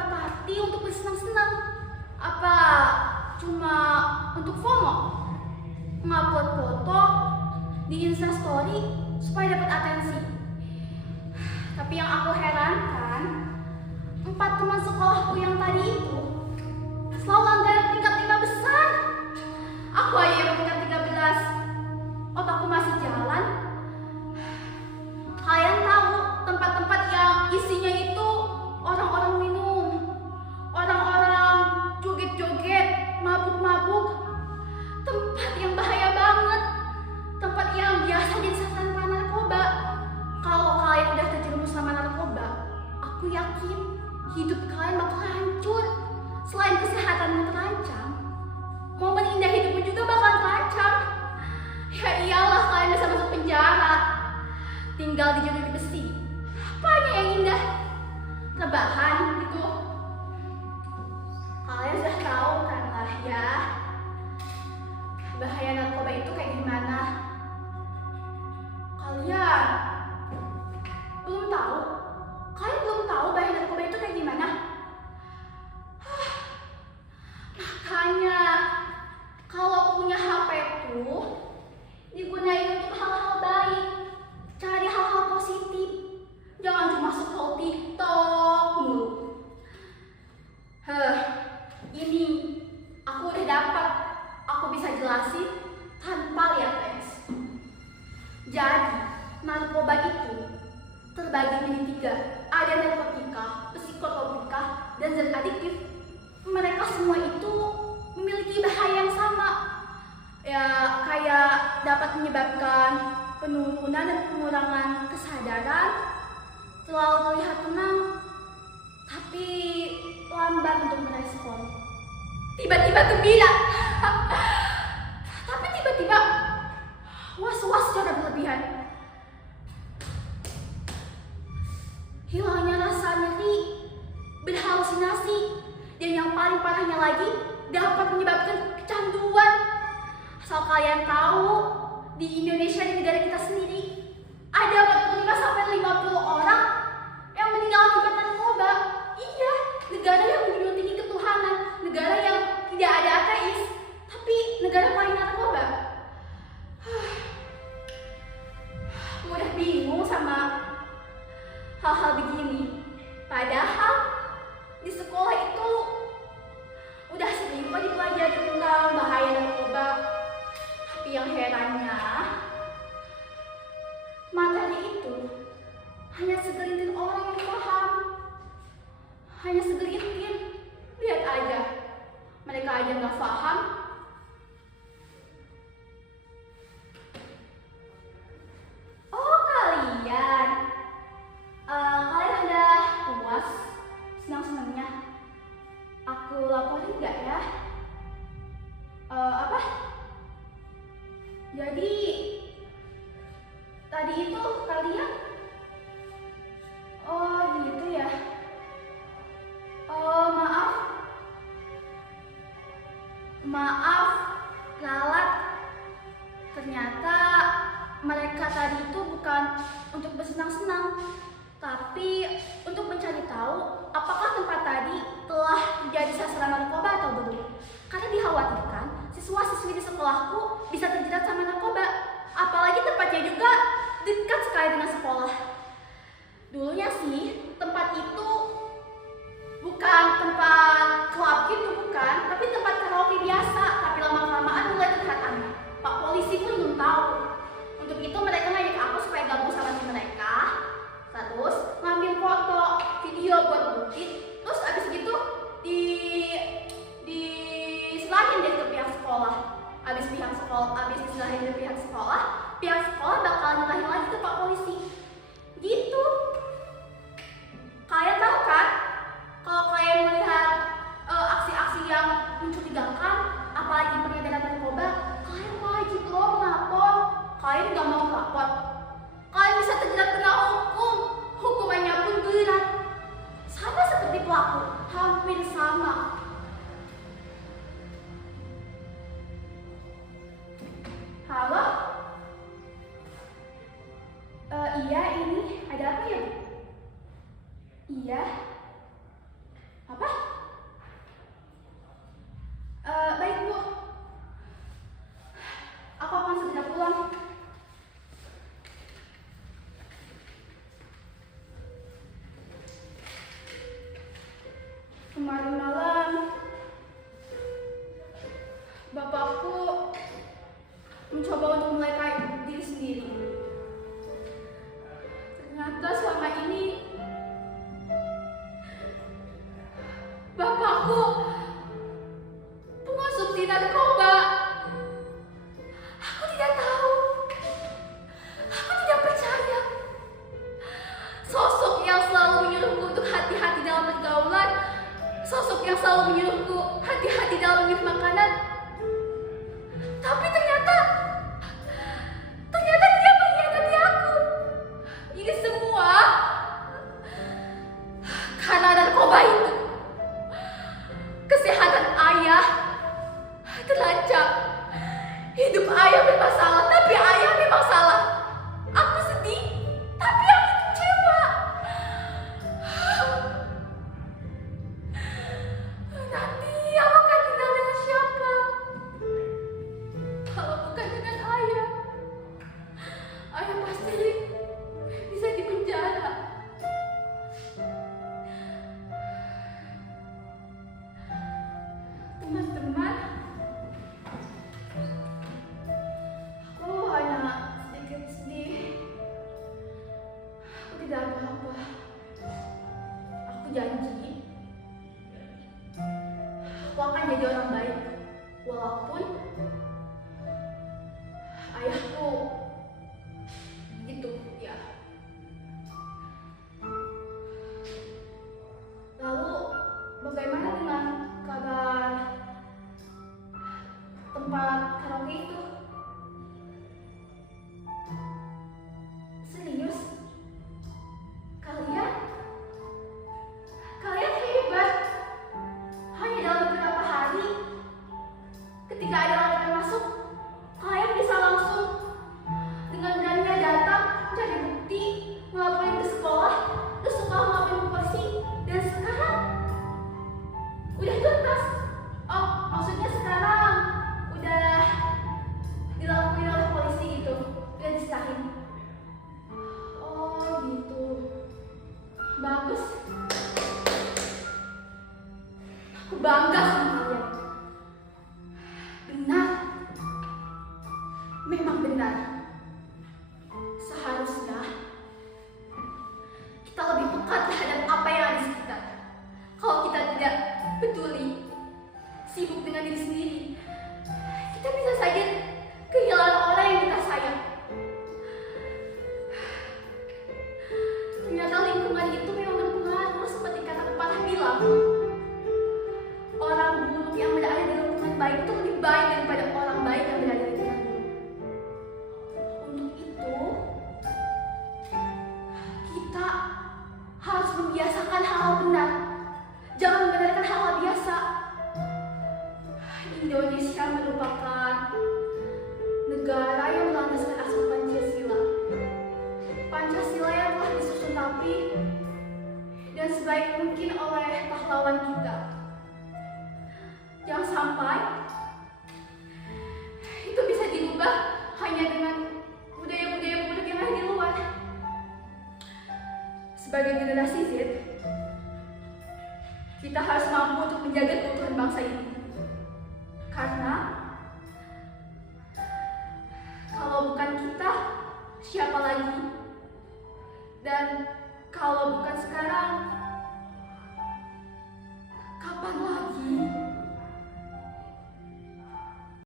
tempat party untuk bersenang-senang? Apa cuma untuk FOMO? Ngupload foto di Instastory supaya dapat atensi. Tapi yang aku herankan, 4 teman sekolahku yang tadi itu selalu langganan peringkat 5 besar. Aku aja yang peringkat 13. Otakku masih jalan. Kalian tahu tempat-tempat yang isinya itu orang-orang minum, orang-orang joget-joget, mabuk-mabuk. Tempat yang bahaya banget. Tempat yang biasa jadi sasaran para narkoba. Kalau kalian udah terjerumus sama narkoba, aku yakin hidup kalian bakal hancur. Selain kesehatanmu terancam, momen indah hidupmu juga bakal terancam. Ya iyalah, kalian bisa masuk penjara, tinggal di jeruji besi. Apanya yang indah? Rebahan gitu. Kalian sudah tahu kan lah ya, bahaya narkoba itu kayak gimana. Kalian belum tahu? Kalian belum tahu bahaya narkoba itu kayak gimana? Makanya kalau punya HP tuh digunain untuk hal-hal baik, cari hal-hal positif, jangan cuma scroll TikTok mulu. Ini aku udah dapat, aku bisa jelasin tanpa lihat teks. Jadi narkoba itu terbagi menjadi 3. Ada narkotika, psikotropika, dan zat adiktif. Mereka semua itu memiliki bahaya yang sama. Ya, kayak dapat menyebabkan penurunan dan pengurangan kesadaran, selalu terlihat tenang, tapi lambat untuk merespon. Tiba-tiba gembira, tapi tiba-tiba was-was secara berlebihan. Hilangnya rasa nyeri, berhalusinasi, dan yang paling parahnya lagi dapat menyebabkan kecanduan. Asal kalian tahu, di Indonesia, di negara kita sendiri, ada 45-50 orang yang meninggal akibat narkoba. Iya, negara yang menjunjung tinggi ketuhanan, negara yang tidak ada ateis, tapi negara paling narkoba. Aku udah bingung sama hal-hal begini. Padahal di sekolah itu udah sering kok dipelajari tentang bahaya narkoba. Tapi yang herannya, materi itu hanya segelintir orang yang paham. Hanya segelintir. Lihat aja, mereka aja nggak paham. Oh kalian, kalian udah puas senang-senangnya? Aku laporin nggak ya? Apa? Jadi tadi itu kalian, oh gitu ya. Maaf, ralat. Ternyata mereka tadi itu bukan untuk bersenang-senang, tapi untuk mencari tahu apakah tempat tadi telah menjadi sasaran narkoba atau belum. Karena dikhawatirkan siswa-siswi di sekolahku bisa terjerat sama narkoba. Apalagi tempatnya juga dekat sekali dengan sekolah. Dulunya sih tempat itu bukan tempat klub gitu, bukan, tapi tempat karaoke biasa. Tapi lama-kelamaan mulai terlihat aneh. Pak polisi pun belum tahu. Untuk itu mereka ngajak aku supaya gabung sama tim mereka. Terus ngambil foto, video buat bukti. Terus abis gitu diserahin deh ke pihak sekolah. Abis diserahin ke pihak sekolah bakal nyerahin lagi ke Pak polisi. Gitu. Kalian tahu kan? Kalau kalian melihat aksi-aksi yang mencurigakan, apalagi peredaran narkoba, kalian wajib loh melapor. Kalian nggak mau melapor, kalian bisa terjerat kena hukum. Hukumannya pun berat. Sama seperti pelaku, hampir sama. Halo? Iya, ini ada apa ya? Iya. Apa Kemarin malam, bapakku mencoba untuk melukai diri sendiri. Ternyata selama ini bapakku pengonsumsi narkoba. Aku tidak tahu. Aku tidak percaya. Sosok yang selalu menyuruhku untuk hati-hati dalam pergaulan, sosok yang selalu menyuruhku hati-hati dalam memilih makanan. Tapi ternyata dia mengkhianati aku. Ini semua karena narkoba itu. Kesehatan ayah terancam. Hidup ayah bermasalah, tapi ayah memang salah. Aku sedih, tapi aku kecewa. Nanti aku akan tinggal dengan siapa? Kalau bukan dengan ayah, ayah pasti bisa dipenjara. Teman-teman, aku hanya sedikit sedih. Aku tidak apa-apa. Aku janji, aku akan jadi orang baik, walaupun ayahku gitu ya. Lalu bagaimana dengan kabar tempat karaoke itu? Serius? Kalian hebat. Hanya dalam beberapa hari, ketika ada laporan masuk, kalian bisa langsung dengan beraninya datang mencari bukti, melaporkan ke sekolah, terus sekolah melaporkan ke polisi, dan sekarang udah tuntas. Oh, maksudnya sekarang udah dilakuin oleh polisi gitu, udah diserahin. Oh gitu, bagus. Aku bangga sama kalian. Benar, memang benar. Seharusnya kita lebih pekat terhadap apa yang ada di sekitar. Kalau kita tidak peduli, sibuk dengan diri sendiri, kita bisa saja kehilangan orang yang kita sayang. Ternyata lingkungan itu memang berpengaruh, seperti kata pepatah bilang, orang buruk yang berada di lingkungan baik itu lebih baik daripada orang baik yang berada di lingkungan buruk. Untuk itu, kita harus membiasakan hal-hal benar. Jangan membenarkan hal-hal biasa. Indonesia merupakan negara yang melandaskan asal Pancasila. Pancasila yang telah disusun rapi dan sebaik mungkin oleh pahlawan kita. Jangan sampai itu bisa dirubah hanya dengan budaya-budaya buruk yang ada di luar. Sebagai generasi Z, kita harus mampu untuk menjaga keutuhan bangsa ini. Karena